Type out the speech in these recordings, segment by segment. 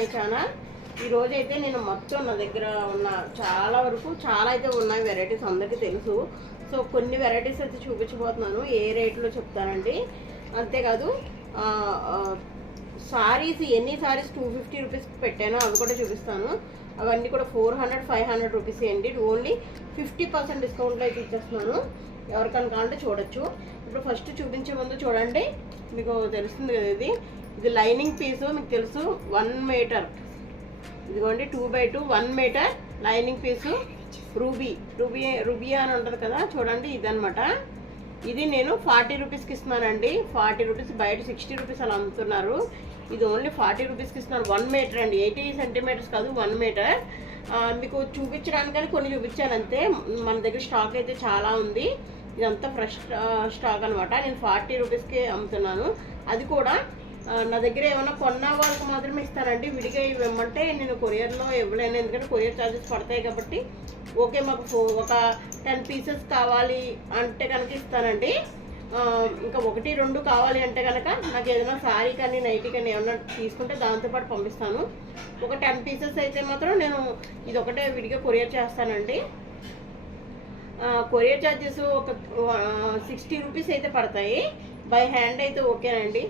My channel. ఈరోజు అయితే నేను మొత్తం నా దగ్గర ఉన్న చాలా అయితే ఉన్నాయి వెరైటీస్, అందరికీ తెలుసు. సో కొన్ని వెరైటీస్ అయితే చూపించబోతున్నాను, ఏ రేట్లో చెప్తానండి. అంతేకాదు సారీస్, ఎన్ని సారీస్ 250 రూపీస్కి పెట్టానో అవి కూడా చూపిస్తాను. అవన్నీ కూడా 400-500 రూపీస్ అండి. ఓన్లీ 50% డిస్కౌంట్లో అయితే ఇచ్చేస్తున్నాను. ఎవరికైనా కావాలంటే చూడొచ్చు. ఇప్పుడు ఫస్ట్ చూపించే ముందు చూడండి, మీకు తెలుస్తుంది కదా, ఇది లైనింగ్ పీసు. మీకు తెలుసు 1 మీటర్, ఇదిగోండి 2x2 1 మీటర్ లైనింగ్ పీసు. రూబియా అని ఉంటుంది కదా, చూడండి ఇదనమాట. ఇది నేను 40 రూపీస్కి ఇస్తున్నానండి. 40 రూపీస్, బయట 60 రూపీస్ అలా అమ్ముతున్నారు. ఇది ఓన్లీ 40 రూపీస్కి ఇస్తున్నాను. 1 మీటర్ అండి, 80 సెంటీమీటర్స్ కాదు, 1 మీటర్. మీకు చూపించడానికని కొన్ని చూపించాను అంతే. మన దగ్గర స్టాక్ అయితే చాలా ఉంది. ఇదంతా ఫ్రెష్ స్టాక్ అనమాట. నేను 40 రూపీస్కి అమ్ముతున్నాను. అది కూడా నా దగ్గర ఏమైనా కొన్న వాళ్ళకి మాత్రమే ఇస్తానండి. విడిగా ఇవ్వమంటే నేను కొరియర్లో ఇవ్వలేను, ఎందుకంటే కొరియర్ ఛార్జెస్ పడతాయి కాబట్టి. ఓకే, మాకు ఒక 10 పీసెస్ కావాలి అంటే కనుక ఇస్తానండి. ఇంకా 1-2 కావాలి అంటే కనుక నాకు ఏదైనా శారీ కానీ నైటీ కానీ ఏమన్నా తీసుకుంటే దాంతోపాటు పంపిస్తాను. ఒక 10 పీసెస్ అయితే మాత్రం నేను ఇది ఒకటే విడిగా కొరియర్ చేస్తానండి. కొరియర్ ఛార్జెస్ ఒక 60 రూపీస్ అయితే పడతాయి. బై హ్యాండ్ అయితే ఓకేనండి.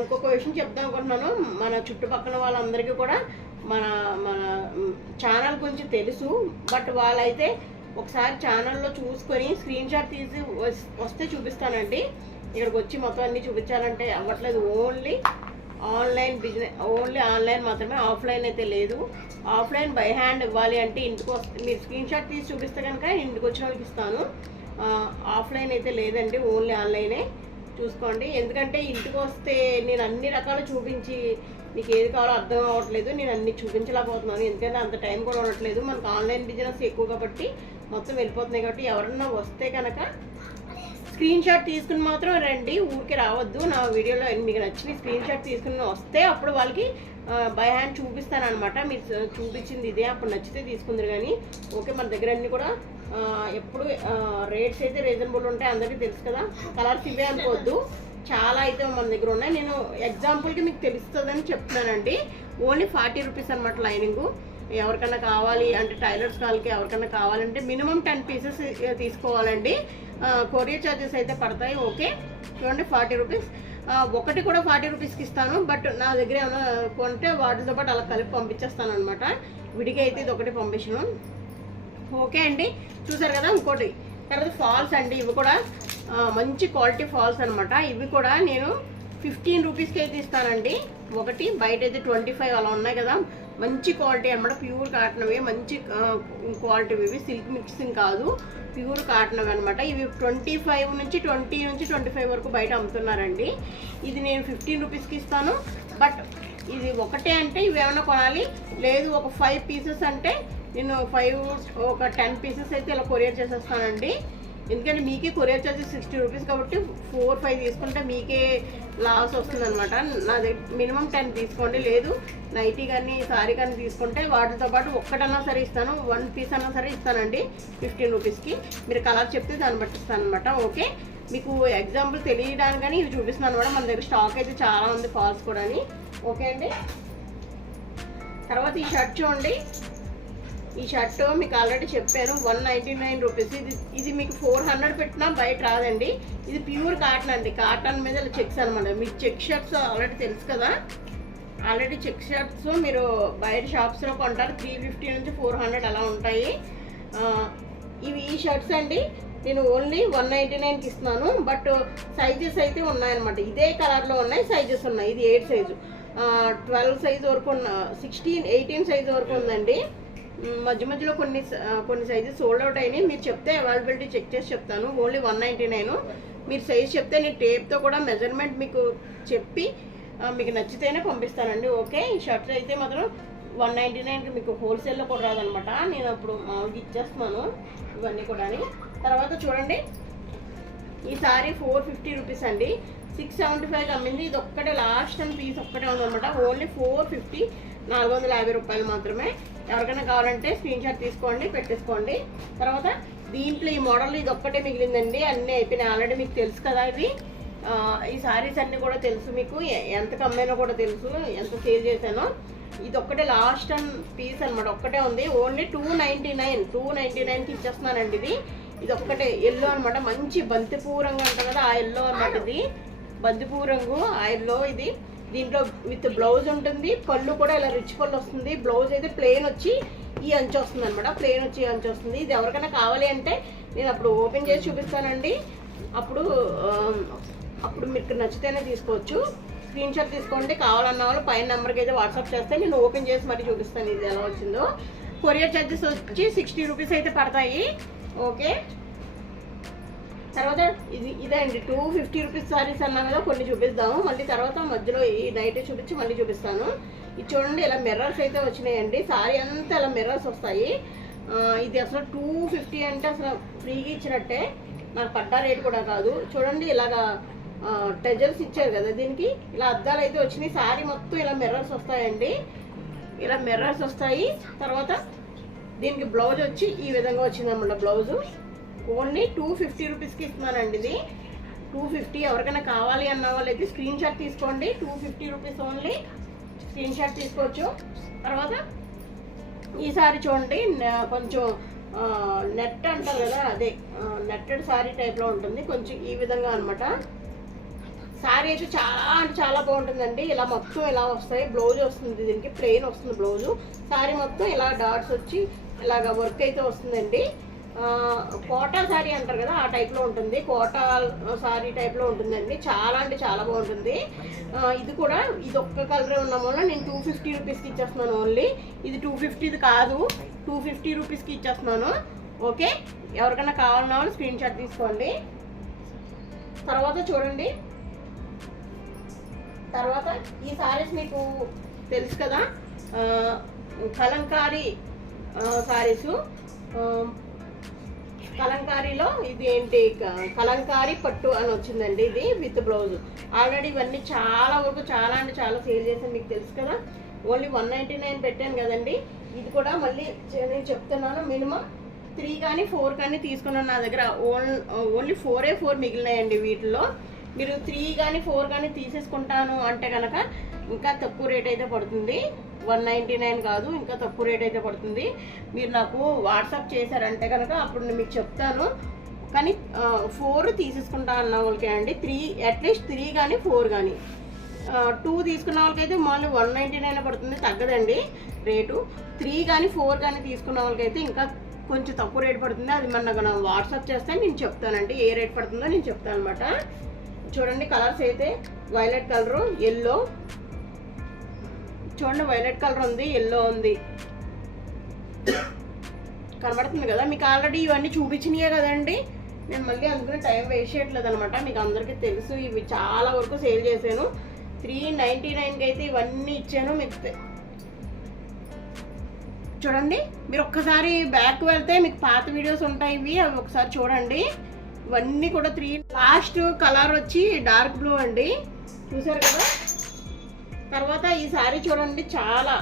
ఇంకొక విషయం చెప్దాం అనుకుంటున్నాను. మన చుట్టుపక్కల వాళ్ళందరికీ కూడా మన మన ఛానల్ గురించి తెలుసు, బట్ వాళ్ళైతే ఒకసారి ఛానల్లో చూసుకొని స్క్రీన్ షాట్ తీసి వస్తే చూపిస్తానండి. ఇక్కడికి వచ్చి మొత్తం అన్నీ చూపించాలంటే అవ్వట్లేదు. Only online business, only online మాత్రమే, ఆఫ్లైన్ అయితే లేదు. ఆఫ్లైన్ బై హ్యాండ్ ఇవ్వాలి అంటే ఇంటికి వస్తే మీరు స్క్రీన్ షాట్ తీసి చూపిస్తే కనుక ఇంటికి వచ్చిన వాళ్ళకి ఇస్తాను. ఆఫ్లైన్ అయితే లేదండి, ఓన్లీ ఆన్లైనే. చూసుకోండి. ఎందుకంటే ఇంటికి వస్తే నేను అన్ని రకాలు చూపించి మీకు ఏది కావాలో అర్థం అవ్వట్లేదు. నేను అన్ని చూపించలేకపోతున్నాను, ఎందుకంటే అంత టైం కూడా ఉండట్లేదు. మనకు ఆన్లైన్ బిజినెస్ ఎక్కువ కాబట్టి మొత్తం వెళ్ళిపోతున్నాయి. కాబట్టి ఎవరన్నా వస్తే కనుక స్క్రీన్ షాట్ తీసుకుని మాత్రం రండి, ఊరికి రావద్దు. నా వీడియోలో మీకు నచ్చిన స్క్రీన్ షాట్ తీసుకుని వస్తే అప్పుడు వాళ్ళకి బై హ్యాండ్ చూపిస్తాను అనమాట. మీరు చూపించింది ఇదే, అప్పుడు నచ్చితే తీసుకుందరు. కానీ ఓకే, మన దగ్గర అన్నీ కూడా ఎప్పుడు రేట్స్ అయితే రీజనబుల్ ఉంటాయి, అందరికీ తెలుసు కదా. కలర్స్ ఇవే అనుకోవద్దు, చాలా అయితే మన దగ్గర ఉన్నాయి. నేను ఎగ్జాంపుల్కి మీకు తెలుస్తుందని చెప్తున్నానండి. ఓన్లీ 40 రూపీస్ అనమాట లైనింగు. ఎవరికైనా కావాలి అంటే టైలర్స్ వాళ్ళకి ఎవరికైనా కావాలంటే మినిమం 10 పీసెస్ తీసుకోవాలండి. కొరియర్ ఛార్జెస్ అయితే పడతాయి. ఓకే, చూడండి 40 రూపీస్. ఒకటి కూడా 40 రూపీస్కి ఇస్తాను, బట్ నా దగ్గర ఏమైనా కొంటే వాటితో పాటు అలా కలిపి పంపించేస్తాను అనమాట. విడిగా అయితే ఇది ఒకటి పంపించను. ఓకే అండి, చూసారు కదా. ఇంకోటి తర్వాత ఫాల్స్ అండి, ఇవి కూడా మంచి క్వాలిటీ ఫాల్స్ అనమాట. ఇవి కూడా నేను 15 రూపీస్కి అయితే ఇస్తానండి. ఒకటి బయట అయితే 25 అలా ఉన్నాయి కదా. మంచి క్వాలిటీ అనమాట, ప్యూర్ కాటన్ అవి, మంచి క్వాలిటీ. ఇవి సిల్క్ మిక్సింగ్ కాదు, ప్యూర్ కాటన్ అవి అనమాట. ఇవి 20 నుంచి 25 వరకు బయట అమ్ముతున్నారండి. ఇది నేను 15 రూపీస్కి ఇస్తాను. బట్ ఇది ఒకటే అంటే ఇవి ఏమైనా కొనాలి, లేదు ఒక 5 పీసెస్ అంటే నేను ఒక 10 పీసెస్ అయితే ఇలా కొరియర్ చేసేస్తానండి. ఎందుకంటే మీకే కొరియర్ ఛార్జెస్ 60 రూపీస్ కాబట్టి 4-5 తీసుకుంటే మీకే లాస్ వస్తుంది అనమాట. నా దగ్గర మినిమం 10 తీసుకోండి, లేదు నైటీ కానీ సారీ కానీ తీసుకుంటే వాటితో పాటు ఒక్కటన్నా సరే ఇస్తాను, 1 పీస్ అన్నా సరే ఇస్తానండి 15 రూపీస్కి. మీరు కలర్ చెప్తే దాన్ని బట్టి ఇస్తాను అనమాట. ఓకే, మీకు ఎగ్జాంపుల్ తెలియడానికని ఇవి చూపిస్తున్నాను అనమాట. మన దగ్గర స్టాక్ అయితే చాలా ఉంది, ఫాల్స్ కూడా. ఓకే అండి, తర్వాత ఈ షర్ట్ చూడండి. ఈ షర్ట్ మీకు ఆల్రెడీ చెప్పాను 199 రూపీస్. ఇది మీకు 400 పెట్టినా బయట రాదండి. ఇది ప్యూర్ కాటన్ అండి, కాటన్ మీద చెక్స్ అనమాట. మీకు చెక్ షర్ట్స్ ఆల్రెడీ తెలుసు కదా. ఆల్రెడీ చెక్ షర్ట్స్ మీరు బయట షాప్స్లో కొంటారు, 350 నుంచి 400 అలా ఉంటాయి. ఈ షర్ట్స్ అండి నేను ఓన్లీ 199కి ఇస్తున్నాను. బట్ సైజెస్ అయితే ఉన్నాయన్నమాట, ఇదే కలర్లో ఉన్నాయి, సైజెస్ ఉన్నాయి. ఇది 8 సైజు, 12 సైజు వరకు 16, 18 సైజు వరకు ఉందండి. మధ్యలో కొన్ని సైజెస్ సోల్డ్ అవుట్ అయినాయి. మీరు చెప్తే అవైలబిలిటీ చెక్ చేసి చెప్తాను. ఓన్లీ 199. మీరు సైజ్ చెప్తే నేను టేప్తో కూడా మెజర్మెంట్ మీకు చెప్పి మీకు నచ్చితేనే పంపిస్తానండి. ఓకే, ఈ షర్ట్స్ అయితే మాత్రం 199కి మీకు హోల్సేల్లో కూడా రాదనమాట. నేను అప్పుడు మామూలుగా ఇచ్చేస్తున్నాను ఇవన్నీ కూడా. తర్వాత చూడండి, ఈ సారీ 450 రూపీస్ అండి. 675 అమ్మింది. ఇది ఒక్కటే లాస్ట్ టైం పీస్ ఒక్కటే ఉందన్నమాట. ఓన్లీ 450, 450 రూపాయలు మాత్రమే. ఎవరికైనా కావాలంటే స్క్రీన్ షాట్ తీసుకోండి, పెట్టేసుకోండి. తర్వాత దీంట్లో ఈ మోడల్ ఇది ఒక్కటే మిగిలిందండి, అన్నీ అయిపోయినాయి. ఆల్రెడీ మీకు తెలుసు కదా ఇవి. ఈ సారీస్ అన్నీ కూడా తెలుసు మీకు, ఎంత కమ్మానో కూడా తెలుసు, ఎంత సేల్ చేశానో. ఇది ఒక్కటే లాస్ట్ అండ్ పీస్ అనమాట, ఒక్కటే ఉంది. ఓన్లీ 299కి ఇచ్చేస్తున్నానండి. ఇది ఒక్కటే ఎల్లో అనమాట, మంచి బంతిపూ రంగు అంటారు కదా, ఆ ఎల్లో అనమాట. ఇది బంతిపూ రంగు, ఆ ఎల్లో. ఇది దీంట్లో విత్ బ్లౌజ్ ఉంటుంది, పళ్ళు కూడా ఇలా రిచ్ పళ్ళు వస్తుంది. బ్లౌజ్ అయితే ప్లెయిన్ వచ్చి ఈ అంచు వస్తుంది అనమాట, ప్లెయిన్ వచ్చి ఈ అంచు వస్తుంది. ఇది ఎవరికైనా కావాలి అంటే నేను అప్పుడు ఓపెన్ చేసి చూపిస్తానండి. అప్పుడు మీకు నచ్చితేనే తీసుకోవచ్చు. స్క్రీన్ షాట్ తీసుకోండి. కావాలన్న వాళ్ళు పైన నెంబర్కి అయితే వాట్సాప్ చేస్తే నేను ఓపెన్ చేసి మరీ చూపిస్తాను ఇది ఎలా వచ్చిందో. కొరియర్ ఛార్జెస్ వచ్చి 60 రూపీస్ అయితే పడతాయి. ఓకే, తర్వాత ఇదే అండి 250 రూపీస్ సారీస్ అన్నా కదా, కొన్ని చూపిస్తాము. మళ్ళీ తర్వాత మధ్యలో ఈ నైట్ చూపించి మళ్ళీ చూపిస్తాను. ఇది చూడండి, ఇలా మిర్రర్స్ అయితే వచ్చినాయండి. సారీ అంతా ఇలా మిర్రర్స్ వస్తాయి. ఇది అసలు 250 అంటే అసలు ఫ్రీగా ఇచ్చినట్టే, నాకు పడ్డ రేట్ కూడా కాదు. చూడండి, ఇలాగా టెజల్స్ ఇచ్చారు కదా దీనికి, ఇలా అద్దాలు అయితే వచ్చినాయి. సారీ మొత్తం ఇలా మిర్రర్స్ వస్తాయండి, ఇలా మిర్రర్స్ వస్తాయి. తర్వాత దీనికి బ్లౌజ్ వచ్చి ఈ విధంగా వచ్చిందన్నమాట. బ్లౌజు ఓన్లీ 250 రూపీస్కి ఇస్తున్నానండి. ఇది 250. ఎవరికైనా కావాలి అన్న వాళ్ళు అయితే స్క్రీన్ షాట్ తీసుకోండి. 250 రూపీస్ ఓన్లీ, స్క్రీన్ షాట్ తీసుకోవచ్చు. తర్వాత ఈ సారీ చూడండి, కొంచెం నెట్ అంటారు కదా, అదే నెట్టెడ్ సారీ టైప్లో ఉంటుంది, కొంచెం ఈ విధంగా అనమాట. సారీ అయితే చాలా అంటే చాలా బాగుంటుందండి. ఇలా మొత్తం ఇలా వస్తాయి. బ్లౌజ్ వస్తుంది, దీనికి ప్లెయిన్ వస్తుంది బ్లౌజు. సారీ మొత్తం ఇలా డాట్స్ వచ్చి ఇలాగ వర్క్ అయితే వస్తుందండి. కోటా సారీ అంటారు కదా, ఆ టైప్లో ఉంటుంది. కోటా సారీ టైప్లో ఉంటుందండి. చాలా అంటే చాలా బాగుంటుంది. ఇది కూడా ఇది ఒక్క కలరే ఉన్న వల్ల నేను 250 రూపీస్కి ఇచ్చేస్తున్నాను ఓన్లీ. ఇది 250 కాదు, 250 రూపీస్కి ఇచ్చేస్తున్నాను. ఓకే, ఎవరికైనా కావాలన్నా వాళ్ళు స్క్రీన్ షాట్ తీసుకోండి. తర్వాత చూడండి, తర్వాత ఈ సారీస్ మీకు తెలుసు కదా, కలంకారీ సారీసు. కలంకారీలో ఇది ఏంటి, కలంకారీ పట్టు అని వచ్చిందండి. ఇది విత్ బ్లౌజ్. ఆల్రెడీ ఇవన్నీ చాలా వరకు చాలా అంటే చాలా సేల్ చేశాను, మీకు తెలుసు కదా. ఓన్లీ 199 పెట్టాను కదండి. ఇది కూడా మళ్ళీ నేను చెప్తున్నాను, మినిమం 3 కానీ 4 కానీ తీసుకున్నాను. నా దగ్గర ఓన్లీ 4 మిగిలినాయండి. వీటిలో మీరు 3 కానీ 4 కానీ తీసేసుకుంటాను అంటే కనుక ఇంకా తక్కువ రేట్ అయితే పడుతుంది. 199 కాదు, ఇంకా తక్కువ రేట్ అయితే పడుతుంది. మీరు నాకు వాట్సాప్ చేశారంటే కనుక అప్పుడు నేను మీకు చెప్తాను. కానీ 4 తీసేసుకుంటా అన్న వాళ్ళకే అండి, 3 అట్లీస్ట్ 3 కానీ 4 కానీ. 2 తీసుకున్న వాళ్ళకైతే మళ్ళీ 199 పడుతుంది, తగ్గదండి రేటు. 3 కానీ 4 కానీ తీసుకున్న వాళ్ళకైతే ఇంకా కొంచెం తక్కువ రేట్ పడుతుంది. అది మన వాట్సాప్ చేస్తే నేను చెప్తానండి, ఏ రేట్ పడుతుందో నేను చెప్తాను అనమాట. చూడండి, కలర్స్ అయితే వైలెట్ కలరు, ఎల్లో. చూడండి, వైలెట్ కలర్ ఉంది, ఎల్లో ఉంది, కనబడుతుంది కదా మీకు. ఆల్రెడీ ఇవన్నీ చూపించినాయే కదండి, నేను మళ్ళీ అందుకని టైం వేస్ట్ చేయట్లేదు అనమాట. మీకు అందరికీ తెలుసు, ఇవి చాలా వరకు సేల్ చేశాను. 399కి అయితే ఇవన్నీ ఇచ్చాను మీకు. చూడండి, మీరు ఒక్కసారి బ్యాక్ వెళ్తే మీకు పాత వీడియోస్ ఉంటాయి, ఇవి అవి ఒకసారి చూడండి. ఇవన్నీ కూడా 3. లాస్ట్ కలర్ వచ్చి డార్క్ బ్లూ అండి, చూసారు కదా. తర్వాత ఈ శారీ చూడండి, చాలా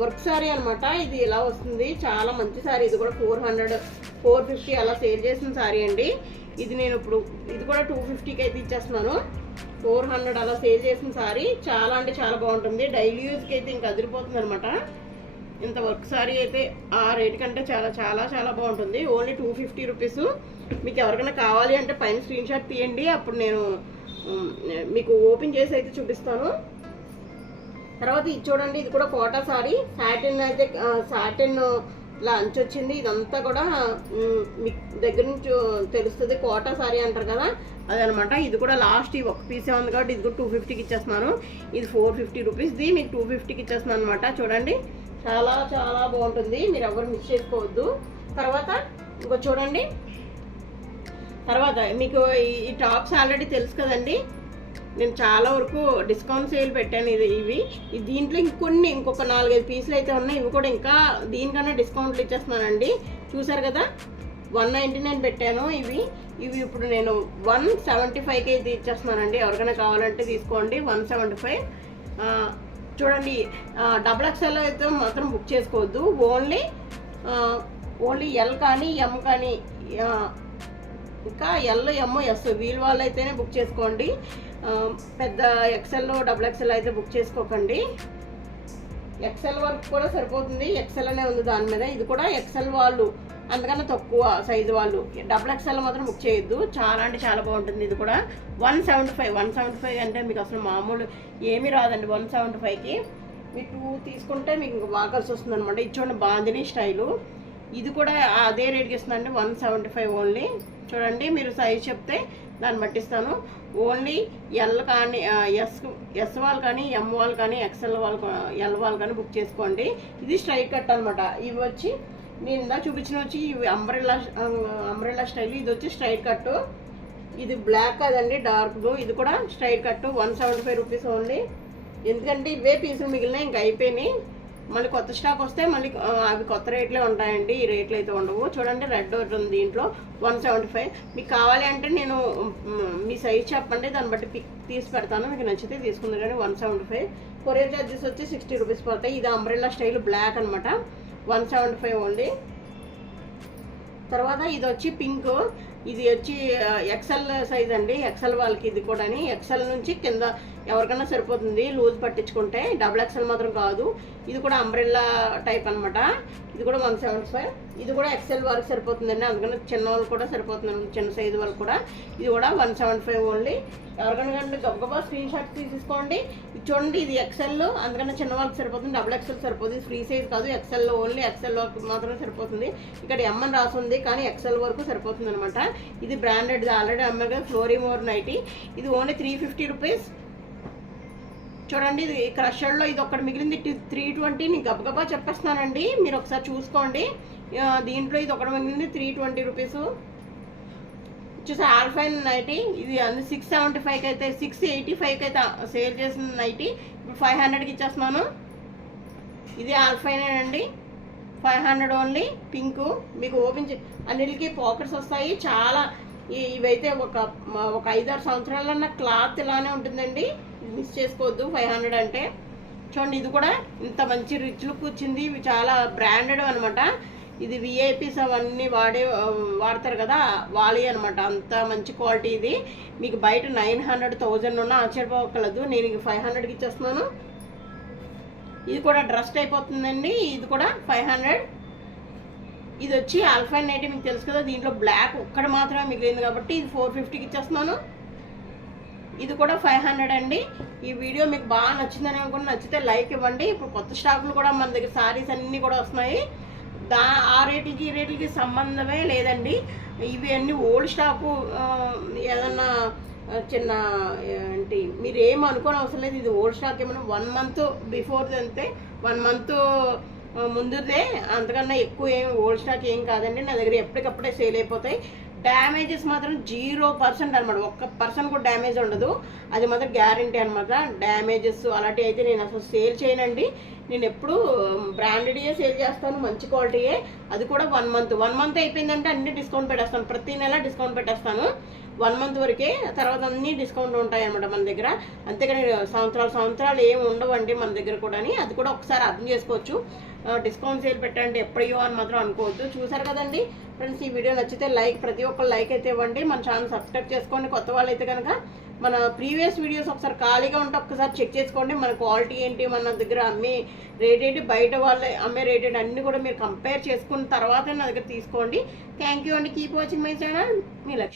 వర్క్ శారీ అనమాట. ఇది ఇలా వస్తుంది, చాలా మంచి శారీ. ఇది కూడా 400 450 అలా సేల్ చేసిన శారీ అండి. ఇది నేను ఇప్పుడు ఇది కూడా 250కి అయితే ఇచ్చేస్తున్నాను. 400 అలా సేల్ చేసిన శారీ, చాలా అంటే చాలా బాగుంటుంది. డైలీ యూజ్కి అయితే ఇంకా అదిరిపోతుంది అనమాట. ఇంత వర్క్ శారీ అయితే ఆ రేట్ కంటే చాలా చాలా చాలా బాగుంటుంది. Only 250 rupees. మీకు ఎవరికైనా కావాలి అంటే పైన స్క్రీన్ షాట్ తీయండి, అప్పుడు నేను మీకు ఓపెన్ చేసి అయితే చూపిస్తాను. తర్వాత ఇది చూడండి, ఇది కూడా కోటా సారీ. సాటిన్ అయితే సాటిన్ ఇలా అంచు వచ్చింది. ఇదంతా కూడా మీకు దగ్గర నుంచి తెలుస్తుంది, కోటా సారీ అంటారు కదా, అదనమాట. ఇది కూడా లాస్ట్ ఈ ఒక పీసే ఉంది కాబట్టి ఇది కూడా 250కి ఇచ్చేస్తున్నాను. ఇది 450 రూపీస్ది, మీకు 250కి ఇచ్చేస్తున్నాను అనమాట. చూడండి, చాలా చాలా బాగుంటుంది, మీరు ఎవరు మిస్ చేసుకోవద్దు. తర్వాత ఇంకో చూడండి, తర్వాత మీకు ఈ టాప్స్ ఆల్రెడీ తెలుసు కదండి, నేను చాలా వరకు డిస్కౌంట్ సేల్ పెట్టాను. ఇవి దీంట్లో ఇంకొక 4-5 పీసులు అయితే ఉన్నాయి. ఇవి కూడా ఇంకా దీనికన్నా డిస్కౌంట్లు ఇచ్చేస్తున్నానండి. చూసారు కదా, 199 పెట్టాను. ఇవి ఇప్పుడు నేను 175కి అయితే ఇచ్చేస్తున్నానండి. ఎవరికైనా కావాలంటే తీసుకోండి, 175. చూడండి, XXL అయితే మాత్రం బుక్ చేసుకోవద్దు. ఓన్లీ ఎల్ కానీ ఎం కానీ, ఇంకా ఎల్ ఎమ్ ఎస్ వీల్ వాళ్ళు అయితేనే బుక్ చేసుకోండి. పెద్ద XL XXL అయితే బుక్ చేసుకోకండి. ఎక్సెల్ వర్క్ కూడా సరిపోతుంది, ఎక్సెల్ అనే ఉంది దాని మీద. ఇది కూడా ఎక్సెల్ వాళ్ళు, అందుకని తక్కువ సైజు వాళ్ళు. డబుల్ ఎక్సెల్ మాత్రం బుక్ చేయొద్దు, చాలా అంటే చాలా బాగుంటుంది. ఇది కూడా 175 అంటే మీకు అసలు మామూలు ఏమీ రాదండి. 175కి మీరు 2 తీసుకుంటే మీకు బాగా కలిసి వస్తుంది అనమాట. ఇది చూడండి బాందిని స్టైలు, ఇది కూడా అదే రేట్కి ఇస్తుందండి, 175 ఓన్లీ. చూడండి మీరు సైజ్ చెప్తే దాన్ని బట్టి ఇస్తాను. ఓన్లీ ఎల్ కానీ ఎస్ వాళ్ళు కానీ, ఎం వాళ్ళు కానీ, ఎక్సెల్ వాళ్ళు, ఎల్ వాళ్ళు కానీ బుక్ చేసుకోండి. ఇది స్ట్రైట్ కట్ అనమాట. ఇవి వచ్చి నేను ఇందా చూపించిన వచ్చి ఇవి అంబ్రెల్లా స్టైల్. ఇది వచ్చి స్ట్రైట్ కట్టు, ఇది బ్లాక్ కదండి డార్క్ బ్లూ. ఇది కూడా స్ట్రైట్ కట్టు, 175 రూపీస్ ఓన్లీ. ఎందుకంటే ఇవే పీసులు మిగిలినాయి, ఇంకా అయిపోయినాయి. మళ్ళీ కొత్త స్టాక్ వస్తే మళ్ళీ అవి కొత్త రేట్లే ఉంటాయండి, ఈ రేట్లు అయితే ఉండవు. చూడండి రెడ్ ఒకటి ఉంది దీంట్లో, 175. మీకు కావాలి అంటే నేను మీ సైజ్ చెప్పండి, దాన్ని బట్టి పిక్ తీసి పెడతాను, మీకు నచ్చితే తీసుకుంది. కానీ 175. కొరియర్ ఛార్జెస్ వచ్చి 60 రూపీస్ పడతాయి. ఇది అంబ్రెల్లా స్టైల్ బ్లాక్ అనమాట, 175 ఓన్లీ. తర్వాత ఇది వచ్చి పింక్, ఇది వచ్చి ఎక్సెల్ సైజ్ అండి, ఎక్సెల్ వాళ్ళకి. ఇది కూడా ఎక్సెల్ నుంచి కింద ఎవరికైనా సరిపోతుంది లూజ్ పట్టించుకుంటే, డబుల్ ఎక్సెల్ మాత్రం కాదు. ఇది కూడా అంబ్రెల్లా టైప్ అనమాట. ఇది కూడా 175. ఇది కూడా ఎక్సెల్ వాళ్ళకి సరిపోతుందండి, అందుకని చిన్న వాళ్ళు కూడా సరిపోతుంది, చిన్న సైజు వాళ్ళకి కూడా. ఇది కూడా 175 ఓన్లీ. ఎవరికైనా గబగబా స్క్రీన్ షాట్ తీసుకోండి. ఇది చూడండి, ఇది ఎక్సెల్, అందుకని చిన్న వాళ్ళకి సరిపోతుంది, డబుల్ ఎక్సెల్ సరిపోతుంది. ఫ్రీ సైజ్ కాదు, ఎక్సెల్ ఓన్లీ, ఎక్సెల్ వరకు మాత్రమే సరిపోతుంది. ఇక్కడ ఎంఎన్ రాసి ఉంది కానీ ఎక్సెల్ వరకు సరిపోతుంది అనమాట. ఇది బ్రాండెడ్, ఆల్రెడీ అమ్మాయి ఫ్లోరిమోర్ నైటీ. ఇది ఓన్లీ 350 రూపీస్. చూడండి ఇది క్రషర్లో ఇది ఒక్కటి మిగిలింది, 320. నేను గబగబా చెప్పేస్తున్నానండి, మీరు ఒకసారి చూసుకోండి. దీంట్లో ఇది ఒకటి మిగిలింది, 320 రూపీస్. చూసా ఆల్ఫైన్ నైటీ, ఇది 675కి అయితే, 685కి అయితే సేల్ చేసిన నైటీ ఇప్పుడు 500కి ఇచ్చేస్తున్నాను. ఇది ఆల్ఫైన్ అండి, 500 ఓన్లీ. పింక్ మీకు ఓపెన్ అన్నిటికీ పాకెట్స్ వస్తాయి. చాలా ఇవైతే ఒక 5-6 సంవత్సరాలన్నా క్లాత్ ఇలానే ఉంటుందండి, మిస్ చేసుకోవద్దు. 500 అంటే చూడండి, ఇది కూడా ఇంత మంచి రిచ్ లుక్ వచ్చింది. ఇవి చాలా బ్రాండెడ్ అనమాట. ఇది విఐపీస్ అవన్నీ వాడతారు కదా, వాళ్ళే అనమాట, అంత మంచి క్వాలిటీ. ఇది మీకు బయట 900-1000 ఉన్నా ఆశ్చర్యపోకలేదు. నేను ఇక 500కి ఇచ్చేస్తున్నాను. ఇది కూడా డ్రెస్ అయిపోతుందండి, ఇది కూడా 500. ఇది వచ్చి ఆల్ఫైన్ నైటీ, మీకు తెలుసు కదా, దీంట్లో బ్లాక్ ఒక్కడ మాత్రమే మిగిలింది కాబట్టి ఇది 450కి ఇచ్చేస్తున్నాను. ఇది కూడా 500 అండి. ఈ వీడియో మీకు బాగా నచ్చిందని అనుకుంటే నచ్చితే లైక్ ఇవ్వండి. ఇప్పుడు కొత్త స్టాకులు కూడా మన దగ్గర సారీస్ అన్నీ కూడా వస్తున్నాయి. ఆ రేట్లకి ఈ రేట్లకి సంబంధమే లేదండి. ఇవి అన్నీ ఓల్డ్ స్టాకు. ఏదన్నా చిన్న ఏంటి మీరు ఏం అనుకోని అవసరం లేదు, ఇది ఓల్డ్ స్టాక్. ఏమన్నా 1 మంత్ బిఫోర్ అంతే, 1 మంత్ ముందుదే, అంతకన్నా ఎక్కువ ఏం ఓల్డ్ స్టాక్ ఏం కాదండి. నా దగ్గర ఎప్పటికప్పుడే సేల్ అయిపోతాయి. డ్యామేజెస్ మాత్రం 0% అనమాట, 1% కూడా డ్యామేజ్ ఉండదు. అది మాత్రం గ్యారంటీ అనమాట. డ్యామేజెస్ అలాంటివి అయితే నేను అసలు సేల్ చేయనండి. నేను ఎప్పుడు బ్రాండెడ్యే సేల్ చేస్తాను, మంచి క్వాలిటీయే. అది కూడా 1 మంత్ అయిపోయిందంటే అన్ని డిస్కౌంట్ పెట్టేస్తాను, ప్రతి నెల డిస్కౌంట్ పెట్టేస్తాను. 1 మంత్ వరకే, తర్వాత అన్నీ డిస్కౌంట్ ఉంటాయి అనమాట మన దగ్గర. అంతేకాని సంవత్సరాలు ఏమి ఉండవండి మన దగ్గర కూడా. అది కూడా ఒకసారి అర్థం చేసుకోవచ్చు. డిస్కౌంట్ సేల్ పెట్టండి ఎప్పుడయ్యో అని మాత్రం అనుకోవద్దు. చూసారు కదండి ఫ్రెండ్స్, ఈ వీడియో నచ్చితే ప్రతి ఒక్కరు లైక్ అయితే ఇవ్వండి. మన ఛానల్ సబ్స్క్రైబ్ చేసుకోండి. కొత్త వాళ్ళు అయితే కనుక మన ప్రీవియస్ వీడియోస్ ఒకసారి ఖాళీగా ఉంటే ఒక్కసారి చెక్ చేసుకోండి. మన క్వాలిటీ ఏంటి, మన దగ్గర అమ్మే రేట్ ఏంటి, బయట వాళ్ళే అమ్మే రేట్ ఏంటి, అన్నీ కూడా మీరు కంపేర్ చేసుకున్న తర్వాత నా దగ్గర తీసుకోండి. థ్యాంక్ యూ అండి. Keep watching my channel. Me Lakshmi.